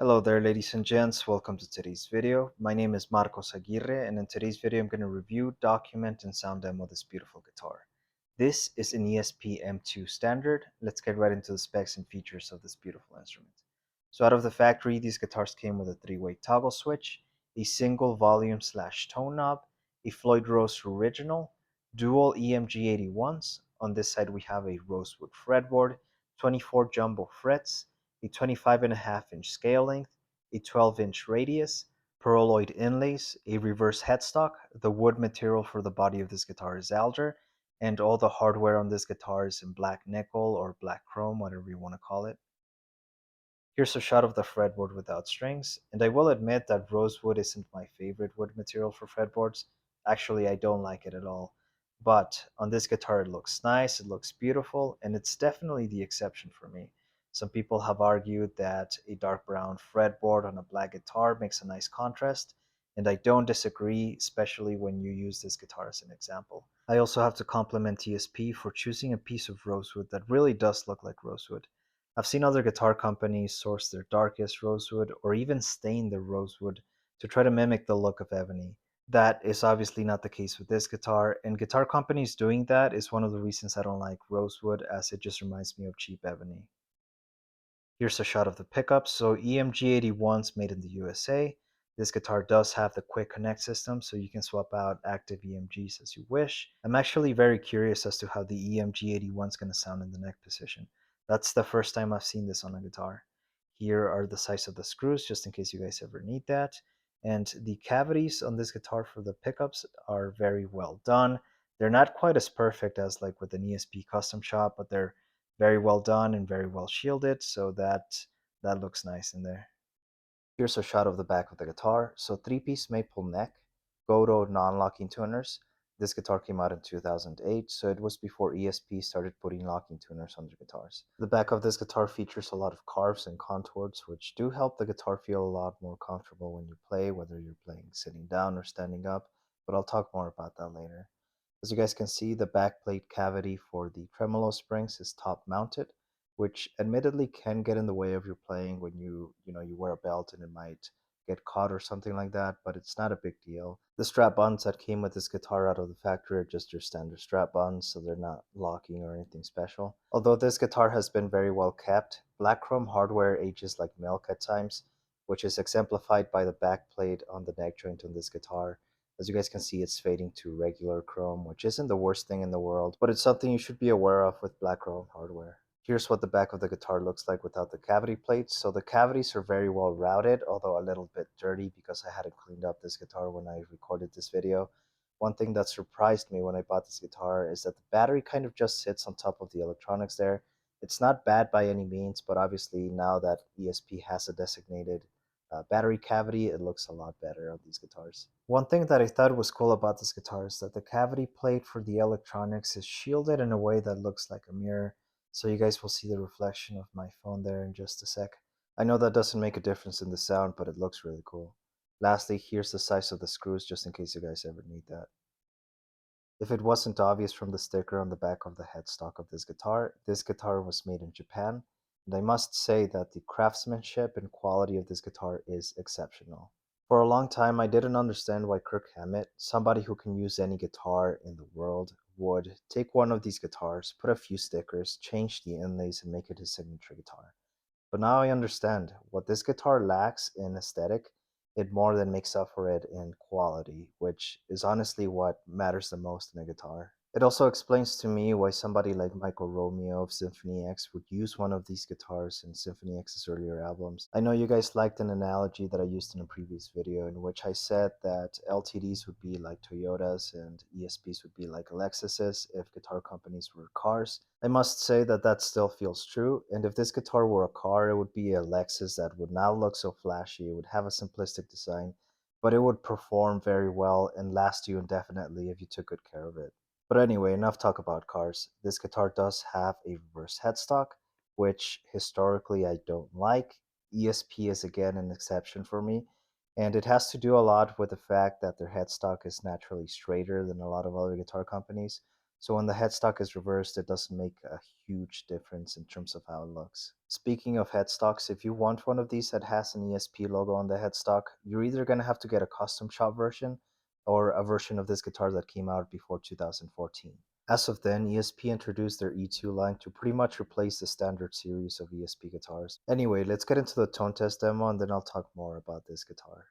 Hello there, ladies and gents. Welcome to today's video. My name is Marcos Aguirre, and in today's video, I'm going to review, document, and sound demo this beautiful guitar. This is an ESP M2 standard. Let's get right into the specs and features of this beautiful instrument. So out of the factory, these guitars came with a three-way toggle switch, a single volume/tone knob, a Floyd Rose original, dual EMG 81s. On this side, we have a rosewood fretboard, 24 jumbo frets, a 25.5-inch scale length, a 12-inch radius, pearloid inlays, a reverse headstock. The wood material for the body of this guitar is alder, and all the hardware on this guitar is in black nickel or black chrome, whatever you want to call it. Here's a shot of the fretboard without strings, and I will admit that rosewood isn't my favorite wood material for fretboards. Actually, I don't like it at all. But on this guitar, it looks nice, it looks beautiful, and it's definitely the exception for me. Some people have argued that a dark brown fretboard on a black guitar makes a nice contrast, and I don't disagree, especially when you use this guitar as an example. I also have to compliment ESP for choosing a piece of rosewood that really does look like rosewood. I've seen other guitar companies source their darkest rosewood or even stain their rosewood to try to mimic the look of ebony. That is obviously not the case with this guitar, and guitar companies doing that is one of the reasons I don't like rosewood, as it just reminds me of cheap ebony. Here's a shot of the pickups. So EMG 81's made in the USA. This guitar does have the quick connect system, so you can swap out active EMGs as you wish. I'm actually very curious as to how the EMG 81 is going to sound in the neck position. That's the first time I've seen this on a guitar. Here are the size of the screws, just in case you guys ever need that. And the cavities on this guitar for the pickups are very well done. They're not quite as perfect as like with an ESP custom shop, but they're very well done and very well shielded, so that looks nice in there. Here's a shot of the back of the guitar. So three-piece maple neck, Goto non-locking tuners. This guitar came out in 2008, so it was before ESP started putting locking tuners on their guitars. The back of this guitar features a lot of carves and contours, which do help the guitar feel a lot more comfortable when you play, whether you're playing sitting down or standing up, but I'll talk more about that later. As you guys can see, the backplate cavity for the tremolo springs is top mounted, which admittedly can get in the way of your playing when you wear a belt and it might get caught or something like that, but it's not a big deal. The strap-ons that came with this guitar out of the factory are just your standard strap-ons, so they're not locking or anything special. Although this guitar has been very well kept, black chrome hardware ages like milk at times, which is exemplified by the backplate on the neck joint on this guitar. As you guys can see, it's fading to regular chrome, which isn't the worst thing in the world, but it's something you should be aware of with black chrome hardware. Here's what the back of the guitar looks like without the cavity plates. So the cavities are very well routed, although a little bit dirty because I hadn't cleaned up this guitar when I recorded this video. One thing that surprised me when I bought this guitar is that the battery kind of just sits on top of the electronics there. It's not bad by any means, but obviously now that ESP has a designated battery cavity, it looks a lot better on these guitars. One thing that I thought was cool about this guitar is that the cavity plate for the electronics is shielded in a way that looks like a mirror, so you guys will see the reflection of my phone there in just a sec. I know that doesn't make a difference in the sound, but it looks really cool. Lastly, here's the size of the screws just in case you guys ever need that. If it wasn't obvious from the sticker on the back of the headstock of this guitar was made in Japan, and I must say that the craftsmanship and quality of this guitar is exceptional. For a long time, I didn't understand why Kirk Hammett, somebody who can use any guitar in the world, would take one of these guitars, put a few stickers, change the inlays, and make it his signature guitar. But now I understand what this guitar lacks in aesthetic, it more than makes up for it in quality, which is honestly what matters the most in a guitar. It also explains to me why somebody like Michael Romeo of Symphony X would use one of these guitars in Symphony X's earlier albums. I know you guys liked an analogy that I used in a previous video in which I said that LTDs would be like Toyotas and ESPs would be like Lexuses if guitar companies were cars. I must say that that still feels true, and if this guitar were a car, it would be a Lexus that would not look so flashy, it would have a simplistic design, but it would perform very well and last you indefinitely if you took good care of it. But anyway, enough talk about cars. This guitar does have a reverse headstock, which historically I don't like. ESP is again an exception for me, and it has to do a lot with the fact that their headstock is naturally straighter than a lot of other guitar companies. So when the headstock is reversed, it doesn't make a huge difference in terms of how it looks. Speaking of headstocks, if you want one of these that has an ESP logo on the headstock, you're either going to have to get a custom shop version or a version of this guitar that came out before 2014. As of then, ESP introduced their E2 line to pretty much replace the standard series of ESP guitars. Anyway, let's get into the tone test demo and then I'll talk more about this guitar.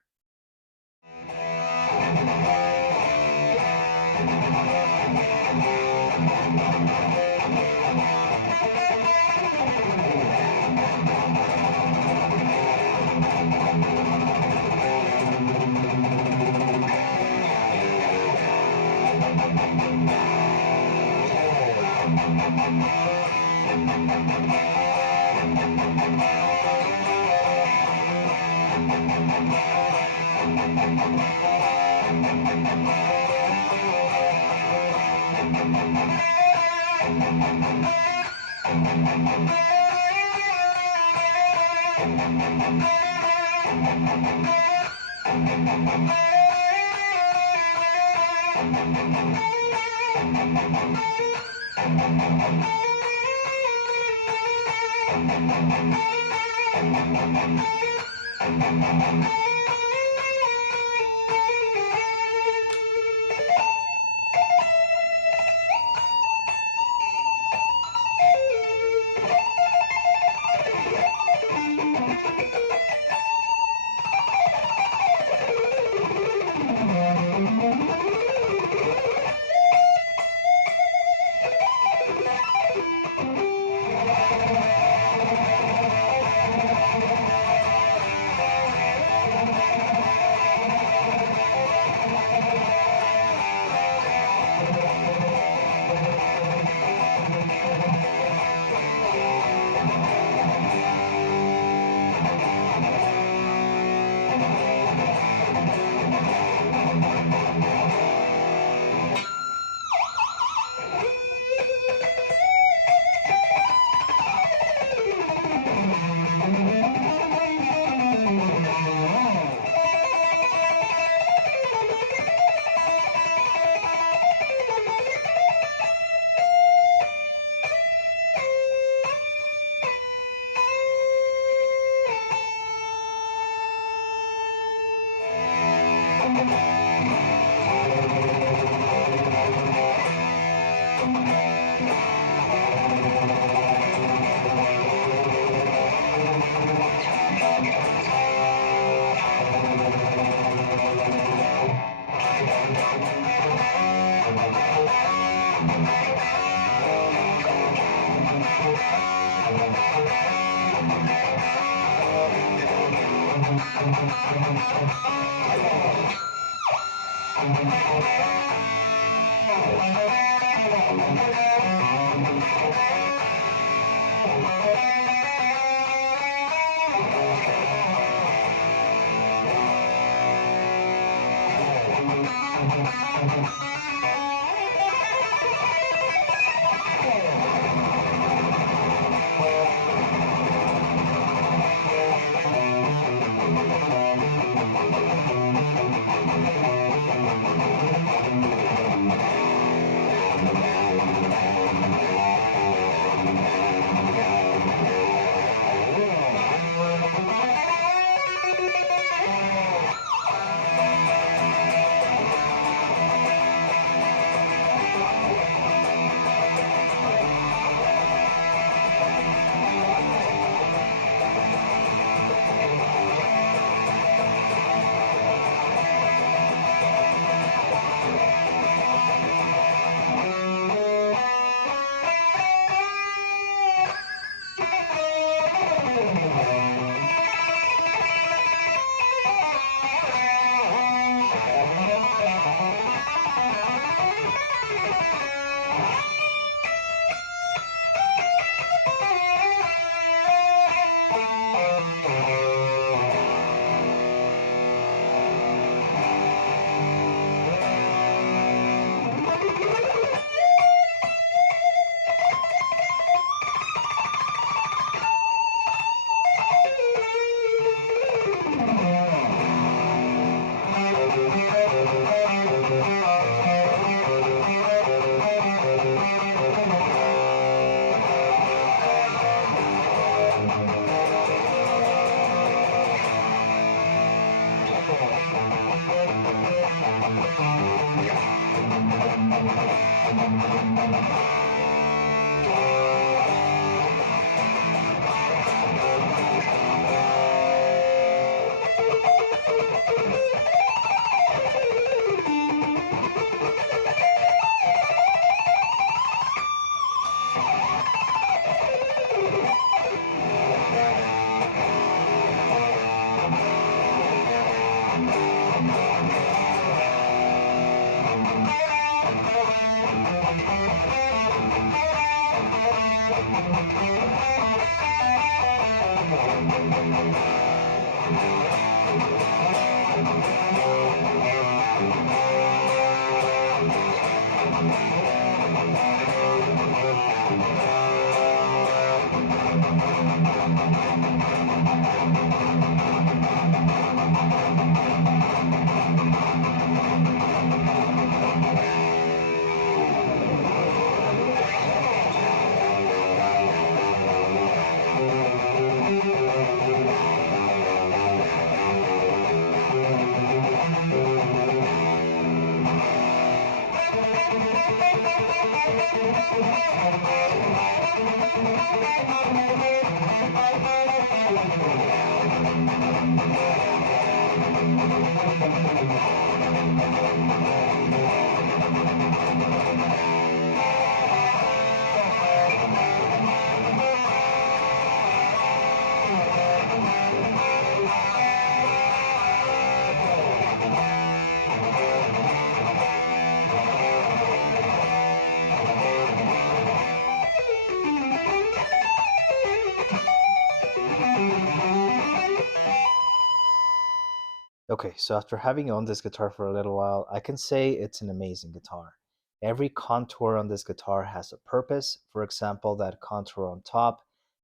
Okay, so after having owned this guitar for a little while, I can say it's an amazing guitar. Every contour on this guitar has a purpose. For example, that contour on top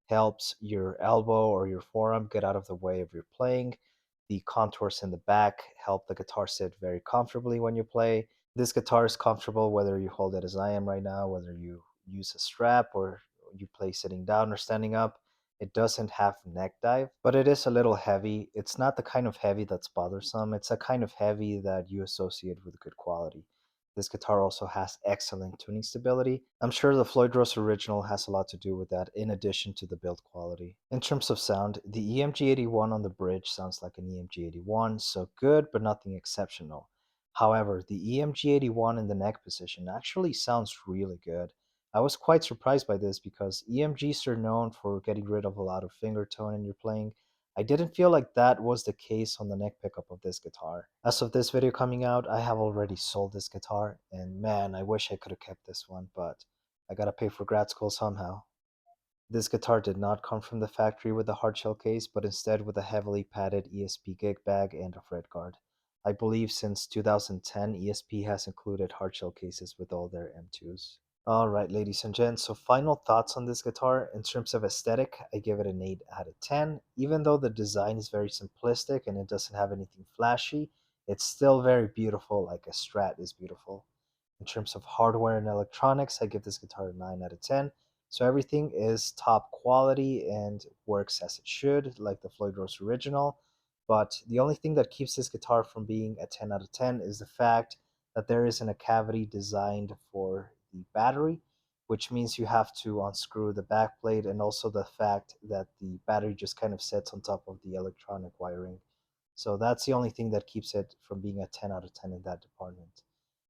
helps your elbow or your forearm get out of the way of your playing. The contours in the back help the guitar sit very comfortably when you play. This guitar is comfortable whether you hold it as I am right now, whether you use a strap or you play sitting down or standing up. It doesn't have neck dive, but it is a little heavy. It's not the kind of heavy that's bothersome. It's a kind of heavy that you associate with good quality. This guitar also has excellent tuning stability. I'm sure the Floyd Rose original has a lot to do with that, in addition to the build quality. In terms of sound, the EMG 81 on the bridge sounds like an EMG 81, so good but nothing exceptional. However, the EMG 81 in the neck position actually sounds really good. I was quite surprised by this because EMGs are known for getting rid of a lot of finger tone in your playing. I didn't feel like that was the case on the neck pickup of this guitar. As of this video coming out, I have already sold this guitar, and man, I wish I could have kept this one, but I gotta pay for grad school somehow. This guitar did not come from the factory with a hardshell case, but instead with a heavily padded ESP gig bag and a fretguard. I believe since 2010, ESP has included hardshell cases with all their M2s. All right, ladies and gents, so final thoughts on this guitar. In terms of aesthetic, I give it an 8 out of 10. Even though the design is very simplistic and it doesn't have anything flashy, it's still very beautiful, like a Strat is beautiful. In terms of hardware and electronics, I give this guitar a 9 out of 10. So everything is top quality and works as it should, like the Floyd Rose original. But the only thing that keeps this guitar from being a 10 out of 10 is the fact that there isn't a cavity designed for the battery, which means you have to unscrew the back plate, and also the fact that the battery just kind of sits on top of the electronic wiring. So that's the only thing that keeps it from being a 10 out of 10 in that department.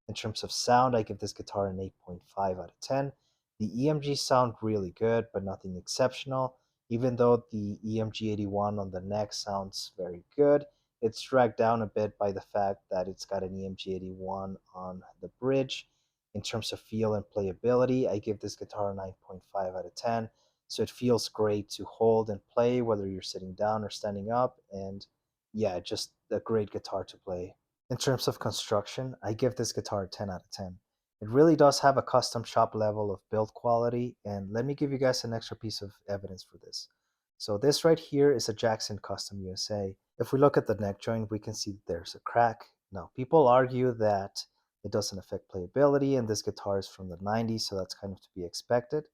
In terms of sound, I give this guitar an 8.5 out of 10. The EMG sound really good, but nothing exceptional. Even though the EMG 81 on the neck sounds very good, it's dragged down a bit by the fact that it's got an EMG 81 on the bridge. In terms of feel and playability, I give this guitar a 9.5 out of 10. So it feels great to hold and play whether you're sitting down or standing up. And yeah, just a great guitar to play. In terms of construction, I give this guitar a 10 out of 10. It really does have a custom shop level of build quality, and let me give you guys an extra piece of evidence for this. So this right here is a Jackson Custom USA. If we look at the neck joint, we can see that there's a crack. Now, people argue that it doesn't affect playability, and this guitar is from the 90s, so that's kind of to be expected.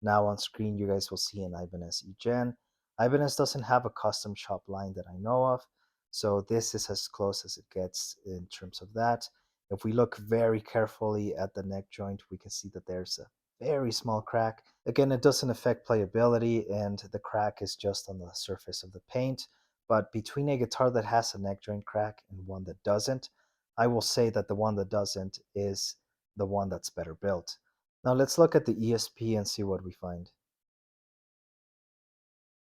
Now on screen, you guys will see an Ibanez E-Gen. Ibanez doesn't have a custom shop line that I know of, so this is as close as it gets in terms of that. If we look very carefully at the neck joint, we can see that there's a very small crack. Again, it doesn't affect playability, and the crack is just on the surface of the paint. But between a guitar that has a neck joint crack and one that doesn't, I will say that the one that doesn't is the one that's better built. Now let's look at the ESP and see what we find.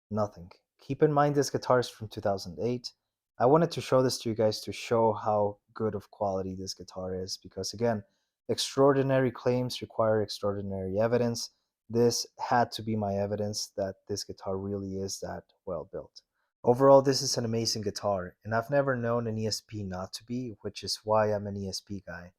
Nothing. Keep in mind this guitar is from 2008. I wanted to show this to you guys to show how good of quality this guitar is, because again, extraordinary claims require extraordinary evidence. This had to be my evidence that this guitar really is that well built. Overall, this is an amazing guitar, and I've never known an ESP not to be, which is why I'm an ESP guy.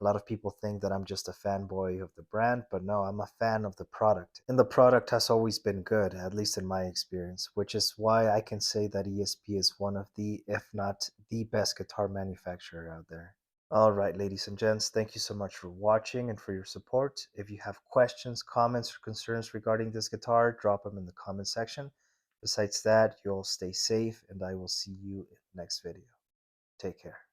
A lot of people think that I'm just a fanboy of the brand, but no, I'm a fan of the product. And the product has always been good, at least in my experience, which is why I can say that ESP is one of the, if not the best guitar manufacturer out there. All right, ladies and gents, thank you so much for watching and for your support. If you have questions, comments, or concerns regarding this guitar, drop them in the comment section. Besides that, you'll stay safe, and I will see you in the next video. Take care.